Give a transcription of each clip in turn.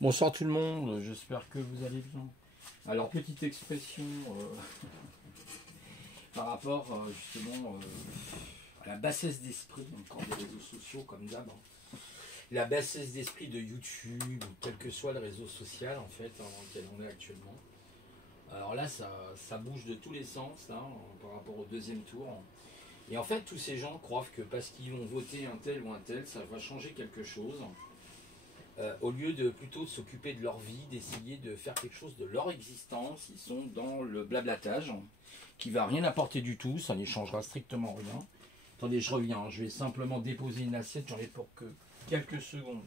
Bonsoir tout le monde, j'espère que vous allez bien. Alors, petite expression par rapport justement à la bassesse d'esprit encore des réseaux sociaux comme d'hab, hein. La bassesse d'esprit de YouTube, quel que soit le réseau social en fait, hein, dans lequel on est actuellement. Alors là, ça bouge de tous les sens là, par rapport au deuxième tour. Et en fait, tous ces gens croient que parce qu'ils vont voter un tel ou un tel, ça va changer quelque chose. Au lieu de plutôt s'occuper de leur vie, d'essayer de faire quelque chose de leur existence, ils sont dans le blablatage qui va rien apporter du tout, ça n'y changera strictement rien. Attendez, je reviens, je vais simplement déposer une assiette, j'en ai pour que quelques secondes.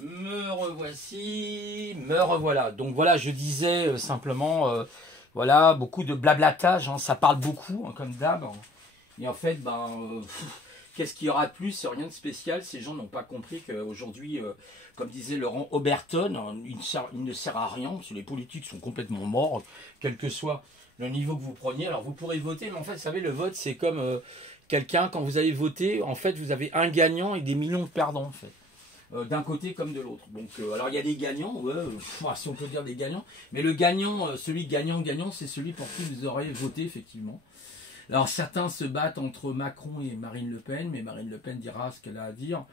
Me revoici, me revoilà. Donc voilà, je disais simplement, voilà, beaucoup de blablatage, hein, ça parle beaucoup, hein, comme d'hab. Et en fait, qu'est-ce qu'il y aura de plus? C'est rien de spécial. Ces gens n'ont pas compris qu'aujourd'hui, comme disait Laurent Oberton, hein, il ne sert à rien, parce que les politiques sont complètement morts, quel que soit le niveau que vous preniez. Alors vous pourrez voter, mais en fait, vous savez, le vote, c'est comme quelqu'un, quand vous allez voter, en fait, vous avez un gagnant et des millions de perdants, en fait. D'un côté comme de l'autre. Donc, alors il y a des gagnants, ouais, si on peut dire des gagnants, mais le gagnant, celui gagnant, c'est celui pour qui vous aurez voté, effectivement. Alors certains se battent entre Macron et Marine Le Pen, mais Marine Le Pen dira ce qu'elle a à dire.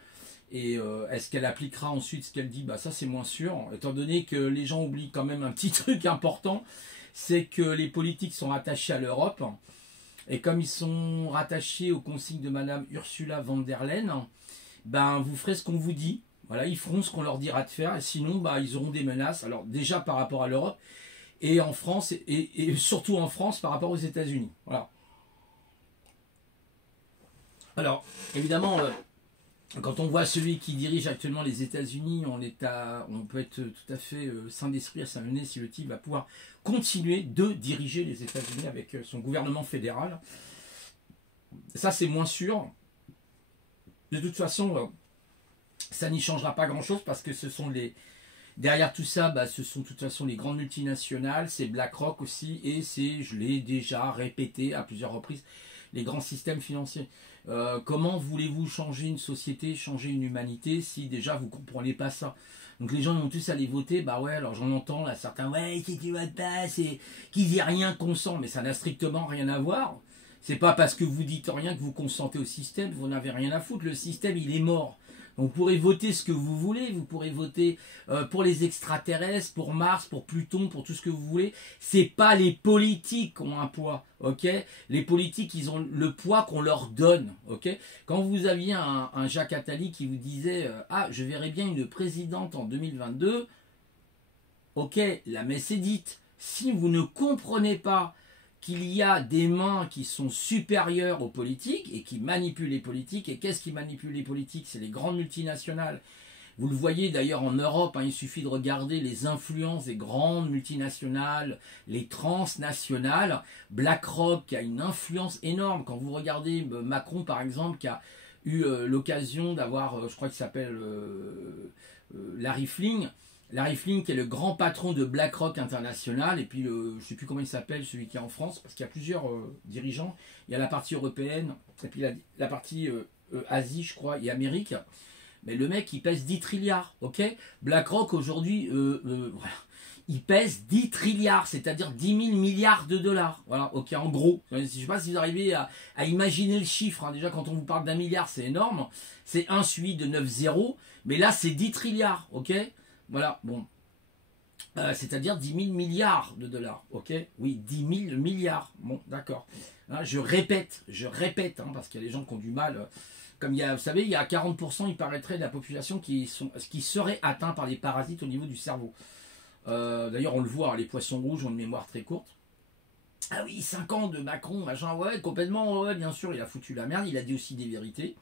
Et est-ce qu'elle appliquera ensuite ce qu'elle dit? Ça c'est moins sûr, étant donné que les gens oublient quand même un petit truc important, c'est que les politiques sont rattachés à l'Europe, et comme ils sont rattachés aux consignes de Madame Ursula von der Leyen, vous ferez ce qu'on vous dit. Voilà, ils feront ce qu'on leur dira de faire, et sinon ils auront des menaces. Alors déjà par rapport à l'Europe, et en France, et surtout en France par rapport aux États-Unis. Voilà. Alors, évidemment, quand on voit celui qui dirige actuellement les États-Unis, on peut être tout à fait sain d'esprit à s'amener si le type va pouvoir continuer de diriger les États-Unis avec son gouvernement fédéral. Ça, c'est moins sûr. De toute façon, ça n'y changera pas grand-chose parce que ce sont derrière tout ça, ce sont de toute façon les grandes multinationales, c'est BlackRock aussi, et c'est, je l'ai déjà répété à plusieurs reprises, les grands systèmes financiers. Comment voulez-vous changer une société, changer une humanité si déjà vous ne comprenez pas ça? Donc les gens vont tous aller voter, ouais, alors j'en entends là certains, ouais, si tu votes pas, c'est qu'ils disent rien consent, mais ça n'a strictement rien à voir. C'est pas parce que vous dites rien que vous consentez au système, vous n'avez rien à foutre, le système il est mort. Donc, vous pourrez voter ce que vous voulez, vous pourrez voter pour les extraterrestres, pour Mars, pour Pluton, pour tout ce que vous voulez. C'est pas les politiques qui ont un poids, ok? Les politiques, ils ont le poids qu'on leur donne, ok? Quand vous aviez un Jacques Attali qui vous disait ah, je verrai bien une présidente en 2022, ok, la messe est dite. Si vous ne comprenez pas qu'il y a des mains qui sont supérieures aux politiques et qui manipulent les politiques. Et qu'est-ce qui manipule les politiques? C'est les grandes multinationales. Vous le voyez d'ailleurs en Europe, il suffit de regarder les influences des grandes multinationales, les transnationales. BlackRock qui a une influence énorme. Quand vous regardez Macron par exemple, qui a eu l'occasion d'avoir, je crois qu'il s'appelle Larry Flynt, Larry Flynt qui est le grand patron de BlackRock International, et puis je ne sais plus comment il s'appelle, celui qui est en France, parce qu'il y a plusieurs dirigeants. Il y a la partie européenne, et puis la partie Asie, je crois, et Amérique. Mais le mec, il pèse 10 trilliards, ok? BlackRock, aujourd'hui, voilà, il pèse 10 trilliards, c'est-à-dire 10 000 milliards de dollars. Voilà, ok, en gros. Je ne sais pas si vous arrivez à imaginer le chiffre. Déjà, quand on vous parle d'1 milliard, c'est énorme. C'est 1 suivi de 9 zéros. Mais là, c'est 10 trilliards, ok? Voilà, bon. C'est-à-dire 10 000 milliards de dollars, ok? Oui, 10 000 milliards. Bon, d'accord. Hein, je répète, parce qu'il y a des gens qui ont du mal. Comme il y a, vous savez, il y a 40%, il paraîtrait, de la population qui serait atteint par des parasites au niveau du cerveau. D'ailleurs, on le voit, les poissons rouges ont une mémoire très courte. Ah oui, 5 ans de Macron, machin, ouais, complètement, ouais, bien sûr, il a foutu la merde, il a dit aussi des vérités.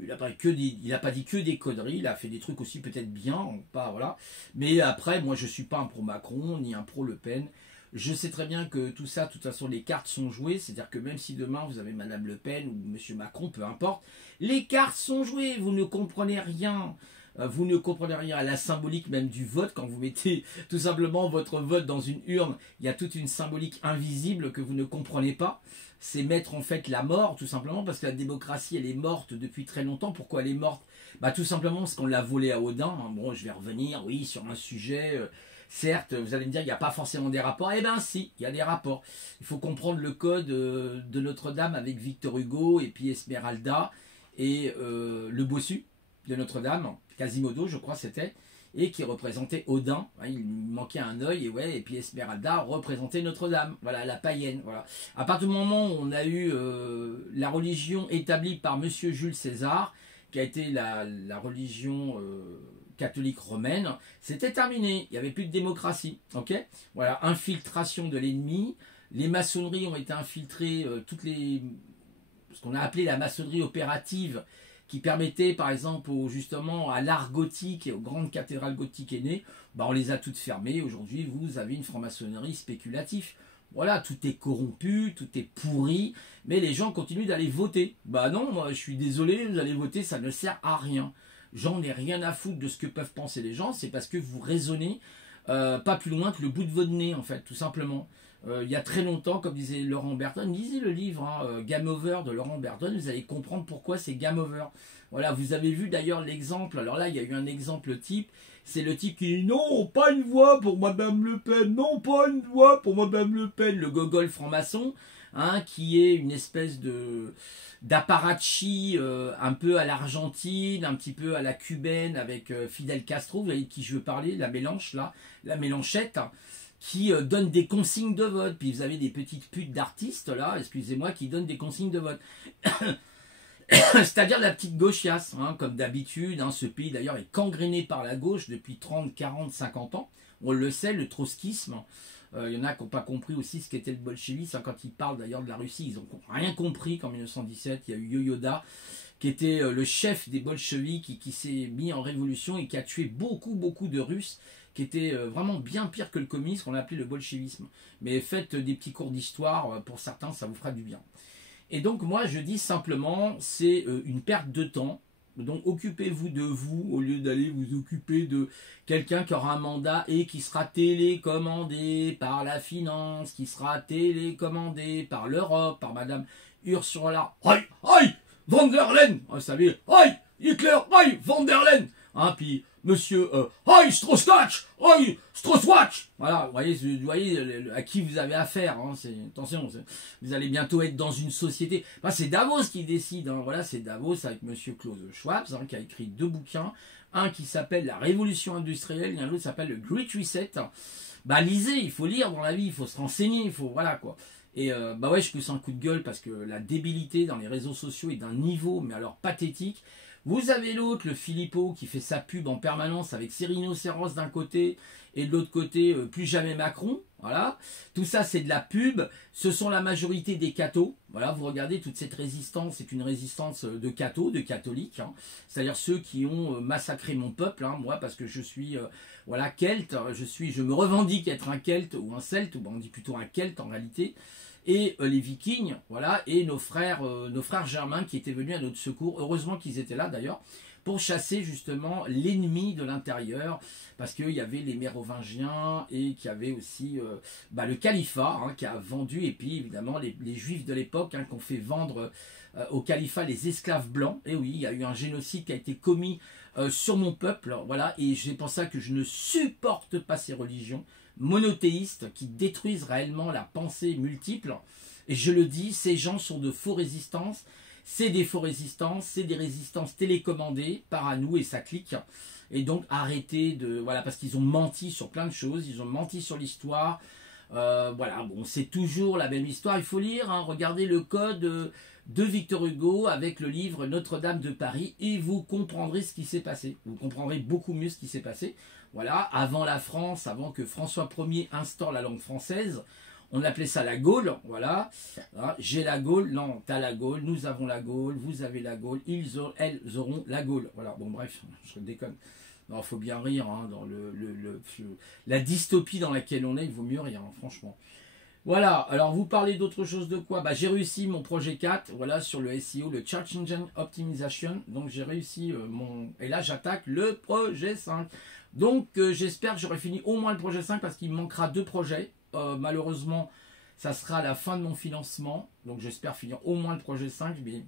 Il n'a pas dit que des conneries, il a fait des trucs aussi peut-être bien, pas voilà. Mais après, moi je suis pas un pro Macron ni un pro Le Pen. Je sais très bien que tout ça, de toute façon, les cartes sont jouées, c'est-à-dire que même si demain vous avez Madame Le Pen ou Monsieur Macron, peu importe, les cartes sont jouées, vous ne comprenez rien. vous ne comprenez rien à la symbolique même du vote. Quand vous mettez tout simplement votre vote dans une urne, il y a toute une symbolique invisible que vous ne comprenez pas. C'est mettre en fait la mort, tout simplement, parce que la démocratie, elle est morte depuis très longtemps. Pourquoi elle est morte? Bah, tout simplement parce qu'on l'a volée à Odin. Bon, je vais revenir, oui, sur un sujet... certes, vous allez me dire qu'il n'y a pas forcément des rapports. Eh bien si, il y a des rapports. Il faut comprendre le code de Notre-Dame avec Victor Hugo et puis Esmeralda et le bossu de Notre-Dame, Quasimodo je crois c'était, et qui représentait Odin. Il manquait un œil et puis Esmeralda représentait Notre-Dame. Voilà, la païenne. Voilà. À partir du moment où on a eu la religion établie par Monsieur Jules César, qui a été la religion... catholique romaine, c'était terminé, il n'y avait plus de démocratie, ok. Voilà, infiltration de l'ennemi, les maçonneries ont été infiltrées, ce qu'on a appelé la maçonnerie opérative, qui permettait par exemple justement à l'art gothique et aux grandes cathédrales gothiques aînées, bah, on les a toutes fermées, aujourd'hui vous avez une franc-maçonnerie spéculative. Voilà, tout est corrompu, tout est pourri, mais les gens continuent d'aller voter. Bah non, moi je suis désolé, vous allez voter, ça ne sert à rien. J'en ai rien à foutre de ce que peuvent penser les gens, c'est parce que vous raisonnez pas plus loin que le bout de votre nez, en fait, tout simplement. Il y a très longtemps, comme disait Laurent Berton, lisez le livre Game Over de Laurent Berton, vous allez comprendre pourquoi c'est Game Over. Voilà, vous avez vu d'ailleurs l'exemple, alors là, il y a eu un exemple type, c'est le type qui dit non, pas une voix pour Madame Le Pen, non, pas une voix pour Madame Le Pen, le gogol franc-maçon, hein, qui est une espèce de d'apparatchik un peu à l'Argentine, un petit peu à la cubaine avec Fidel Castro, vous voyez de qui je veux parler, la mélange là, la mélanchette, qui donne des consignes de vote. Puis vous avez des petites putes d'artistes là, excusez-moi, qui donnent des consignes de vote. C'est-à-dire la petite gauchiasse, hein, comme d'habitude, hein, ce pays d'ailleurs est gangréné par la gauche depuis 30, 40, 50 ans. On le sait, le trotskisme. Il y en a qui n'ont pas compris aussi ce qu'était le bolchevisme. Quand ils parlent d'ailleurs de la Russie, ils n'ont rien compris qu'en 1917, il y a eu Yo-Yoda, qui était le chef des bolcheviks, qui s'est mis en révolution et qui a tué beaucoup, beaucoup de Russes, qui étaient vraiment bien pire que le communisme, qu'on appelait le bolchevisme. Mais faites des petits cours d'histoire, pour certains, ça vous fera du bien. Et donc moi, je dis simplement, c'est une perte de temps. Donc occupez-vous de vous au lieu d'aller vous occuper de quelqu'un qui aura un mandat et qui sera télécommandé par la finance, qui sera télécommandé par l'Europe, par Madame Ursula von der Leyen, vous savez, Hitler, von der Leyen, hein, puis Monsieur Strauss-Watch, Strauss-Watch, voilà, vous voyez à qui vous avez affaire, hein, attention, vous allez bientôt être dans une société, enfin, c'est Davos qui décide, hein, voilà, c'est Davos avec Monsieur Klaus Schwab, hein, qui a écrit 2 bouquins, un qui s'appelle La Révolution industrielle et un autre qui s'appelle le Great Reset. Bah lisez, il faut lire dans la vie, il faut se renseigner, il faut, voilà quoi. Et bah ouais, je pousse un coup de gueule parce que la débilité dans les réseaux sociaux est d'un niveau, mais alors pathétique. Vous avez l'autre, le Philippot, qui fait sa pub en permanence avec ses rhinocéros d'un côté et de l'autre côté, plus jamais Macron. Voilà. Tout ça, c'est de la pub. Ce sont la majorité des cathos. Voilà, vous regardez, toute cette résistance, c'est une résistance de cathos, de catholiques. Hein. C'est-à-dire ceux qui ont massacré mon peuple. Hein, moi, parce que je suis voilà, celte. Je me revendique être un celte ou un celte, ou on dit plutôt un celte en réalité. Et les Vikings, voilà, et nos frères germains qui étaient venus à notre secours. Heureusement qu'ils étaient là d'ailleurs, pour chasser justement l'ennemi de l'intérieur, parce qu'il y avait les Mérovingiens et qu'il y avait aussi le califat hein, qui a vendu, et puis évidemment les juifs de l'époque hein, qui ont fait vendre au califat les esclaves blancs. Et oui, il y a eu un génocide qui a été commis sur mon peuple, voilà, et c'est pour ça que je ne supporte pas ces religions monothéistes qui détruisent réellement la pensée multiple. Et je le dis, ces gens sont de faux résistances. C'est des faux résistances, c'est des résistances télécommandées par à nous et ça clique. Et donc arrêtez de... Voilà, parce qu'ils ont menti sur plein de choses, ils ont menti sur l'histoire. Voilà, bon, c'est toujours la même histoire. Il faut lire, hein, regardez le code de Victor Hugo avec le livre Notre-Dame de Paris et vous comprendrez ce qui s'est passé. Vous comprendrez beaucoup mieux ce qui s'est passé. Voilà, avant la France, avant que François Ier instaure la langue française, on appelait ça la Gaule, voilà. J'ai la Gaule, non, t'as la Gaule, nous avons la Gaule, vous avez la Gaule, elles auront la Gaule. Voilà, bon bref, je déconne. Non, faut bien rire, hein, dans la dystopie dans laquelle on est, il vaut mieux rire, hein, franchement. Voilà, alors vous parlez d'autre chose de quoi? Bah, j'ai réussi mon projet 4, voilà, sur le SEO, le Search Engine Optimization. Donc j'ai réussi mon... Et là j'attaque le projet 5. Donc j'espère que j'aurai fini au moins le projet 5 parce qu'il me manquera 2 projets. Malheureusement, ça sera la fin de mon financement. Donc j'espère finir au moins le projet 5. Mais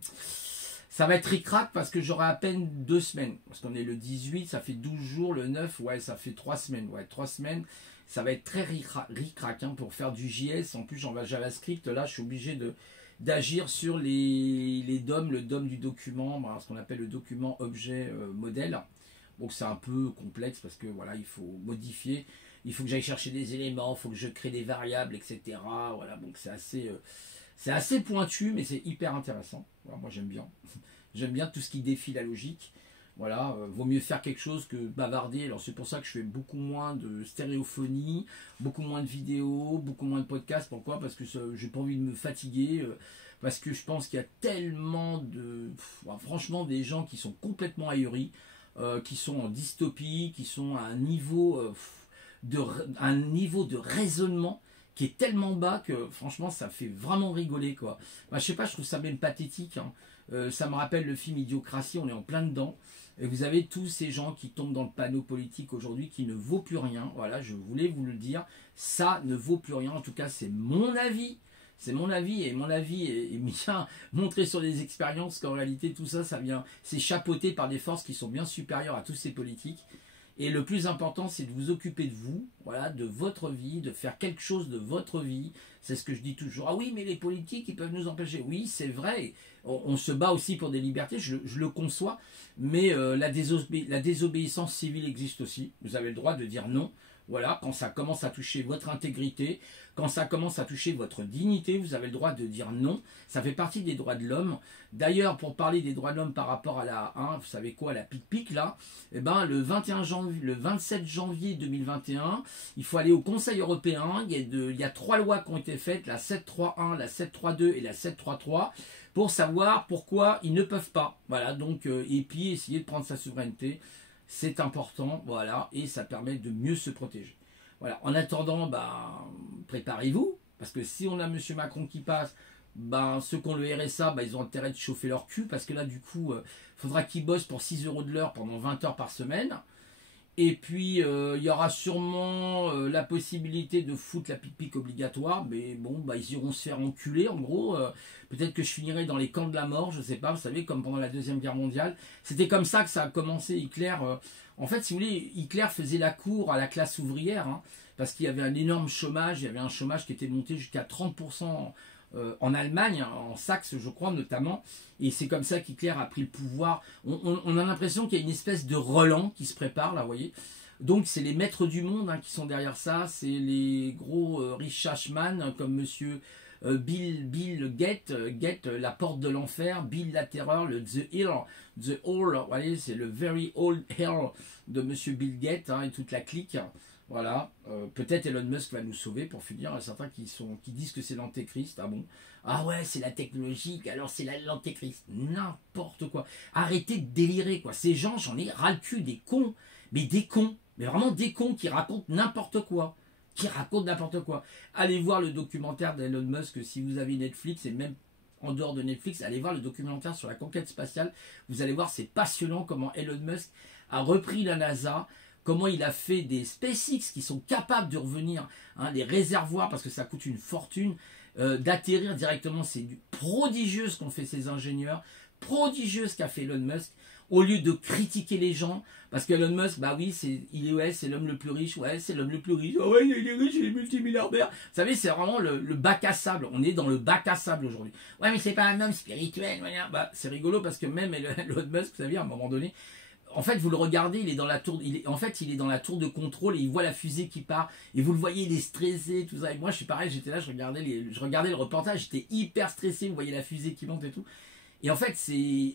ça va être ric-rac parce que j'aurai à peine 2 semaines. Parce qu'on est le 18, ça fait 12 jours. Le 9, ouais, ça fait 3 semaines. Ouais, 3 semaines. Ça va être très ric-rac hein, pour faire du JS. En plus, j'en vais JavaScript. Là, je suis obligé d'agir sur les DOM, le DOM du document, ce qu'on appelle le document objet modèle. Donc c'est un peu complexe parce que voilà, il faut modifier, il faut que j'aille chercher des éléments, il faut que je crée des variables, etc. Voilà, donc c'est assez pointu, mais c'est hyper intéressant. Voilà, moi j'aime bien. J'aime bien tout ce qui défie la logique. Voilà, vaut mieux faire quelque chose que bavarder. Alors c'est pour ça que je fais beaucoup moins de stéréophonie, beaucoup moins de vidéos, beaucoup moins de podcasts. Pourquoi? Parce que j'ai pas envie de me fatiguer. Parce que je pense qu'il y a tellement de... franchement, des gens qui sont complètement ahuris, qui sont en dystopie, qui sont à un niveau de raisonnement qui est tellement bas que franchement ça fait vraiment rigoler quoi. Bah, je sais pas, je trouve ça même pathétique. Hein. Ça me rappelle le film Idiocratie, on est en plein dedans. Et vous avez tous ces gens qui tombent dans le panneau politique aujourd'hui qui ne vaut plus rien. Voilà, je voulais vous le dire. Ça ne vaut plus rien. En tout cas, c'est mon avis. C'est mon avis et mon avis est bien montré sur les expériences qu'en réalité tout ça, c'est chapeauté par des forces qui sont bien supérieures à tous ces politiques. Et le plus important, c'est de vous occuper de vous, voilà, de votre vie, de faire quelque chose de votre vie. C'est ce que je dis toujours. Ah oui, mais les politiques, ils peuvent nous empêcher. Oui, c'est vrai. On se bat aussi pour des libertés, je le conçois. Mais la désobéissance civile existe aussi. Vous avez le droit de dire non. Voilà, quand ça commence à toucher votre intégrité, quand ça commence à toucher votre dignité, vous avez le droit de dire non. Ça fait partie des droits de l'homme. D'ailleurs, pour parler des droits de l'homme par rapport à vous savez quoi, la pic-pic là, eh ben, le 27 janvier 2021, il faut aller au Conseil européen. Il y a 3 lois qui ont été faites, la 731, la 732 et la 733, pour savoir pourquoi ils ne peuvent pas. Voilà, donc, et puis essayer de prendre sa souveraineté. C'est important, voilà, et ça permet de mieux se protéger. Voilà. En attendant, préparez-vous, parce que si on a M. Macron qui passe, ceux qui ont le RSA, ils ont intérêt de chauffer leur cul, parce que là, du coup, il faudra qu'ils bossent pour 6 € de l'heure pendant 20 heures par semaine. Et puis, il y aura sûrement la possibilité de foutre la pique-pique obligatoire, mais bon, ils iront se faire enculer, en gros. Peut-être que je finirai dans les camps de la mort, je sais pas, vous savez, comme pendant la Deuxième Guerre mondiale. C'était comme ça que ça a commencé, Hitler. En fait, si vous voulez, Hitler faisait la cour à la classe ouvrière, hein, parce qu'il y avait un énorme chômage, il y avait un chômage qui était monté jusqu'à 30% en Allemagne, en Saxe, je crois, notamment. Et c'est comme ça qu'Hitler a pris le pouvoir. On a l'impression qu'il y a une espèce de Roland qui se prépare, là, vous voyez. Donc, c'est les maîtres du monde hein, qui sont derrière ça. C'est les gros Richachman, comme monsieur Bill Gates, la porte de l'enfer, Bill la terreur, le The Hell, vous voyez, c'est le Very Old Hell de monsieur Bill Gates hein, et toute la clique. Voilà, peut-être Elon Musk va nous sauver pour finir. Il y a certains qui disent que c'est l'antéchrist. Ah bon? Ah ouais, c'est la technologie, alors c'est l'antéchrist. N'importe quoi. Arrêtez de délirer, quoi. Ces gens, j'en ai ras le cul, des cons. Mais des cons. Mais vraiment des cons qui racontent n'importe quoi. Allez voir le documentaire d'Elon Musk si vous avez Netflix et même en dehors de Netflix. Allez voir le documentaire sur la conquête spatiale. Vous allez voir, c'est passionnant comment Elon Musk a repris la NASA. Comment il a fait des SpaceX qui sont capables de revenir, hein, les réservoirs, parce que ça coûte une fortune, d'atterrir directement. C'est prodigieux ce qu'ont fait ces ingénieurs, prodigieux ce qu'a fait Elon Musk, au lieu de critiquer les gens, parce qu'Elon Musk, oui, c'est l'homme le plus riche, ouais, c'est l'homme le plus riche, oh ouais, il est riche, il est multimilliardaire. Vous savez, c'est vraiment le bac à sable, on est dans le bac à sable aujourd'hui. Ouais, mais c'est pas un homme spirituel, voilà. C'est rigolo, parce que même Elon Musk, vous savez, à un moment donné, en fait, vous le regardez, il est dans la tour de contrôle et il voit la fusée qui part. Et vous le voyez, il est stressé, tout ça. Et moi, je suis pareil, j'étais là, je regardais le reportage, j'étais hyper stressé. Vous voyez la fusée qui monte et tout. Et en fait,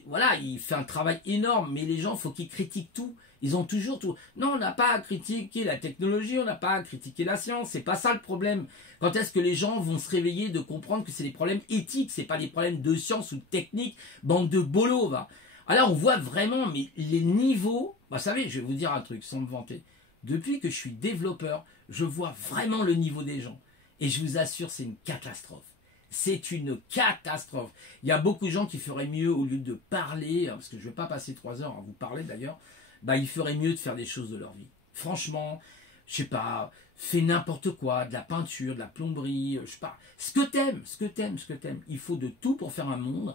voilà, il fait un travail énorme, mais les gens, faut qu'ils critiquent tout. Ils ont toujours tout. Non, on n'a pas à critiquer la technologie, on n'a pas à critiquer la science. C'est pas ça le problème. Quand est-ce que les gens vont se réveiller de comprendre que c'est des problèmes éthiques, c'est pas des problèmes de science ou de technique, bande de bolos, va. Alors on voit vraiment mais les niveaux, vous savez, je vais vous dire un truc sans me vanter. Depuis que je suis développeur, je vois vraiment le niveau des gens. Et je vous assure, c'est une catastrophe. C'est une catastrophe. Il y a beaucoup de gens qui feraient mieux, au lieu de parler, parce que je ne vais pas passer 3 heures à vous parler d'ailleurs, bah, ils feraient mieux de faire des choses de leur vie. Franchement, je sais pas, fais n'importe quoi, de la peinture, de la plomberie, je sais pas. Ce que t'aimes, ce que t'aimes, ce que t'aimes. Il faut de tout pour faire un monde.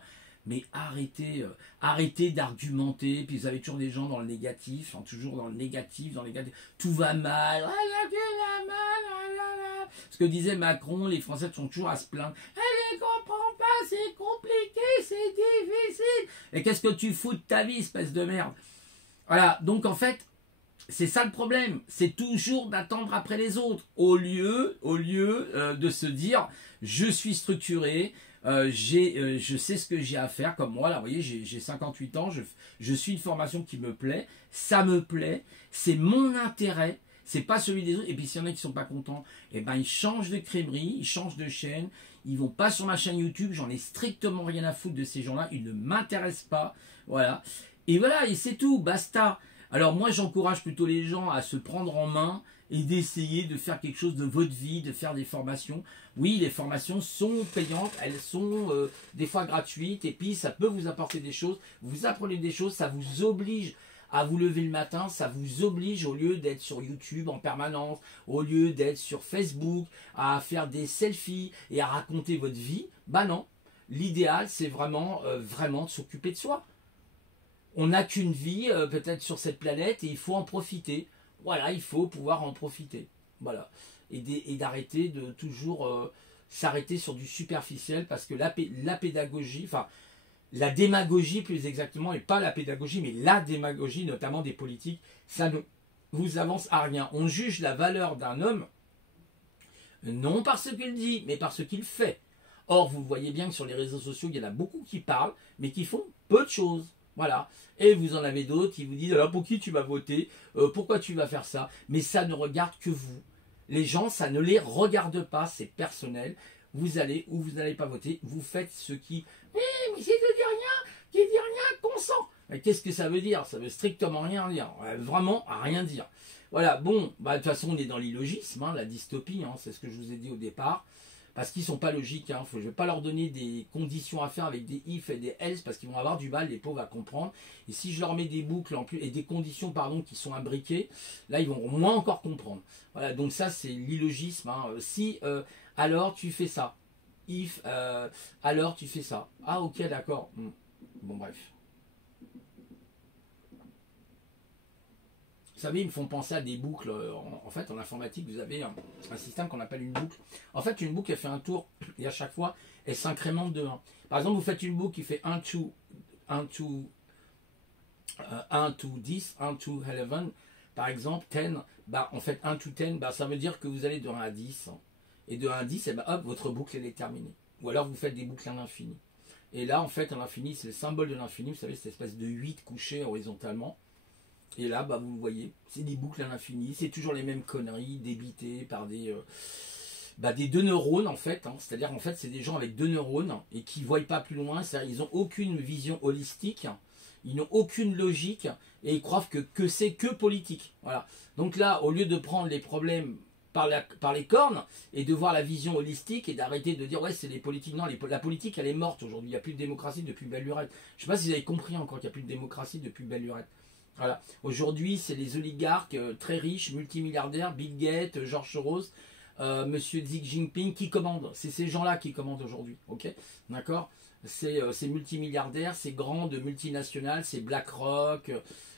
Mais arrêtez d'argumenter. Puis vous avez toujours des gens dans le négatif, hein, toujours dans le négatif, Tout va mal. Ce que disait Macron, les Français sont toujours à se plaindre. Elle ne comprend pas, c'est compliqué, c'est difficile. Et qu'est-ce que tu fous de ta vie, espèce de merde? Voilà, donc en fait, c'est ça le problème. C'est toujours d'attendre après les autres. Au lieu de se dire, je suis structuré, je sais ce que j'ai à faire, comme moi, là, vous voyez, j'ai 58 ans, je suis une formation qui me plaît, ça me plaît, c'est mon intérêt, c'est pas celui des autres. Et puis s'il y en a qui sont pas contents, eh ben ils changent de crèmerie, ils changent de chaîne, ils vont pas sur ma chaîne YouTube, j'en ai strictement rien à foutre de ces gens-là, ils ne m'intéressent pas, voilà. Et voilà, et c'est tout, basta. Alors moi j'encourage plutôt les gens à se prendre en main et d'essayer de faire quelque chose de votre vie, de faire des formations. Oui, les formations sont payantes, elles sont des fois gratuites, et puis ça peut vous apporter des choses, vous apprenez des choses, ça vous oblige à vous lever le matin, ça vous oblige, au lieu d'être sur YouTube en permanence, au lieu d'être sur Facebook, à faire des selfies et à raconter votre vie, bah non, l'idéal c'est vraiment de s'occuper de soi. On n'a qu'une vie peut-être sur cette planète et il faut en profiter. Voilà, il faut pouvoir en profiter. Voilà. Et d'arrêter de toujours s'arrêter sur du superficiel, parce que la pédagogie, enfin la démagogie plus exactement, et pas la pédagogie, mais la démagogie, notamment des politiques, ça ne vous avance à rien. On juge la valeur d'un homme, non par ce qu'il dit, mais par ce qu'il fait. Or, vous voyez bien que sur les réseaux sociaux, il y en a beaucoup qui parlent, mais qui font peu de choses. Voilà. Et vous en avez d'autres qui vous disent, alors pour qui tu vas voter, pourquoi tu vas faire ça, mais ça ne regarde que vous. Les gens, ça ne les regarde pas, c'est personnel. Vous allez ou vous n'allez pas voter, vous faites ce qui... mais c'est qui dit rien, consent. Mais qu'est-ce que ça veut dire? Ça veut strictement rien dire. Vraiment à rien dire. Voilà, bon, bah, de toute façon, on est dans l'illogisme, hein, la dystopie, hein, c'est ce que je vous ai dit au départ. Parce qu'ils ne sont pas logiques, hein. Je ne vais pas leur donner des conditions à faire avec des if et des else, parce qu'ils vont avoir du mal, les pauvres, à comprendre. Et si je leur mets des boucles en plus, et des conditions pardon, qui sont imbriquées, là ils vont moins encore comprendre. Voilà, donc ça c'est l'illogisme. Hein. Si, alors tu fais ça. If, alors tu fais ça. Ah ok, d'accord. Bon bref. Vous savez, ils me font penser à des boucles. En fait, en informatique, vous avez un système qu'on appelle une boucle. En fait, une boucle, elle fait un tour et à chaque fois, elle s'incrémente de 1. Par exemple, vous faites une boucle qui fait 1 to 10, 1 to 11. Par exemple, 10, bah, en fait 1 to 10, bah, ça veut dire que vous allez de 1 à 10. Et de 1 à 10, et bah, hop, votre boucle, elle est terminée. Ou alors, vous faites des boucles à l'infini. Et là, en fait, à l'infini, c'est le symbole de l'infini. Vous savez, cette espèce de 8 couché horizontalement. Et là, bah, vous le voyez, c'est des boucles à l'infini, c'est toujours les mêmes conneries débitées par des deux neurones en fait. Hein. C'est-à-dire en fait, c'est des gens avec 2 neurones et qui ne voient pas plus loin. C'est-à-dire ils n'ont aucune vision holistique, ils n'ont aucune logique et ils croient que c'est que politique. Voilà. Donc là, au lieu de prendre les problèmes par les cornes et de voir la vision holistique et d'arrêter de dire ouais c'est les politiques, non, la politique elle est morte aujourd'hui, il n'y a plus de démocratie depuis belle lurette. Je ne sais pas si vous avez compris encore qu'il n'y a plus de démocratie depuis belle lurette. Voilà. Aujourd'hui, c'est les oligarques très riches, multimilliardaires, Bill Gates, George Soros, Monsieur Xi Jinping qui commandent. C'est ces gens-là qui commandent aujourd'hui. Ok, d'accord. C'est multimilliardaires, c'est grandes multinationales, c'est BlackRock,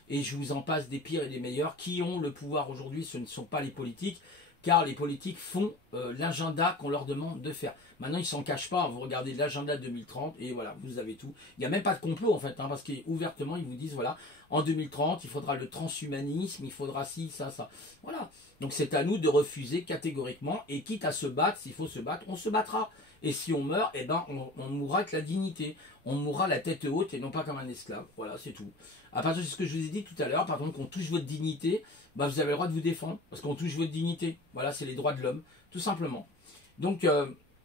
et je vous en passe des pires et des meilleurs qui ont le pouvoir aujourd'hui. Ce ne sont pas les politiques, car les politiques font l'agenda qu'on leur demande de faire. Maintenant, ils ne s'en cachent pas. Vous regardez l'agenda 2030 et voilà, vous avez tout. Il n'y a même pas de complot en fait, hein, parce qu'ouvertement, ils vous disent voilà, en 2030, il faudra le transhumanisme, il faudra ci, ça, ça. Voilà. Donc c'est à nous de refuser catégoriquement et quitte à se battre, s'il faut se battre, on se battra. Et si on meurt, eh ben, on mourra avec la dignité. On mourra la tête haute et non pas comme un esclave. Voilà, c'est tout. À partir de ce que je vous ai dit tout à l'heure, par contre, qu'on touche votre dignité, bah, vous avez le droit de vous défendre parce qu'on touche votre dignité. Voilà, c'est les droits de l'homme, tout simplement. Donc,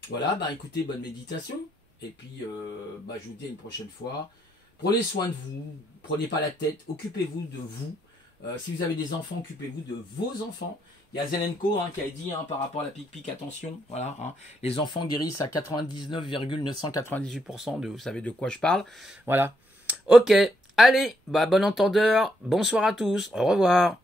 voilà, bah, écoutez, bonne méditation. Et puis, bah, je vous dis à une prochaine fois. Prenez soin de vous, prenez pas la tête, occupez-vous de vous. Si vous avez des enfants, occupez-vous de vos enfants. Il y a Zelenko qui a dit par rapport à la pic-pic, attention, voilà, les enfants guérissent à 99,998%, vous savez de quoi je parle. Voilà. Ok, allez, bon entendeur, bonsoir à tous, au revoir.